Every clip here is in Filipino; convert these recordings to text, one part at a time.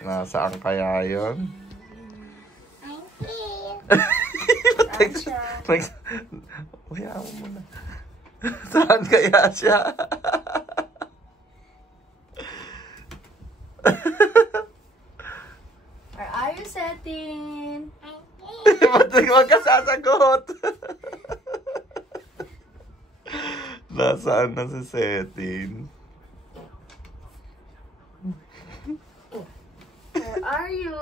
Nasaan kaya yun? Uya mo muna. Saan kaya siya? Are you setting? Huwag ka sasagot. Nasaan na si setting? Where are you?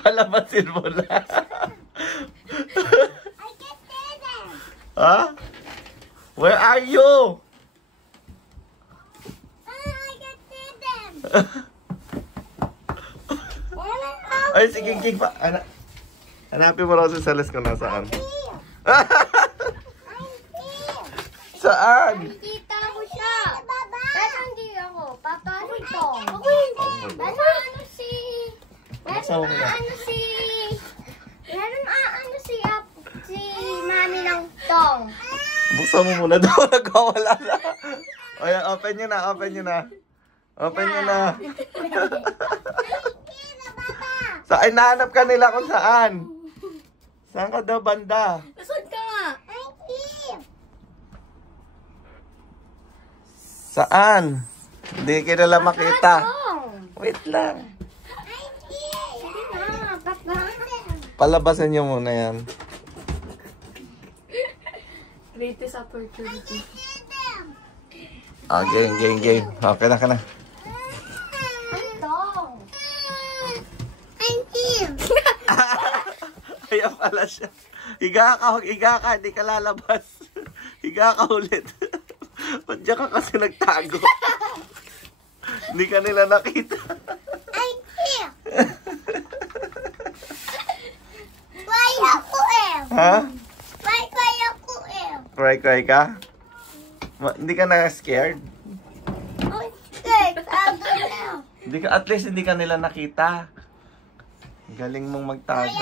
Palabasin mo na. I can see them. Ha? Where are you? I can see them. Ay, sige, King pa. Hanapin mo raw si Celeste kung nasaan. Saan? Nakikita ko siya. Pero hindi ako. Papasok to. Nasa ano si... Meron si Mami ng Tong. Buksan mo muna daw. Nagkawala na. O yan, open nyo na, open nyo na. Open nyo na. Saan nahanap ka nila kung saan? Saan ka daw banda? Nasaan ka nga? Saan? Hindi kinala makita. Wait lang. Palabasin nyo muna yan. Greatest opportunity. Ah, game. Okay na ka na. Tong. Ayan pala siya. Higa ka, hindi ka lalabas. Higa ka ulit. Ba't diyan ka kasi nagtago? Hindi ka nila nakita. Ha? Cry ka? Hindi ka na scared? Hindi ka, at least hindi ka nila nakita. Galing mong magtago.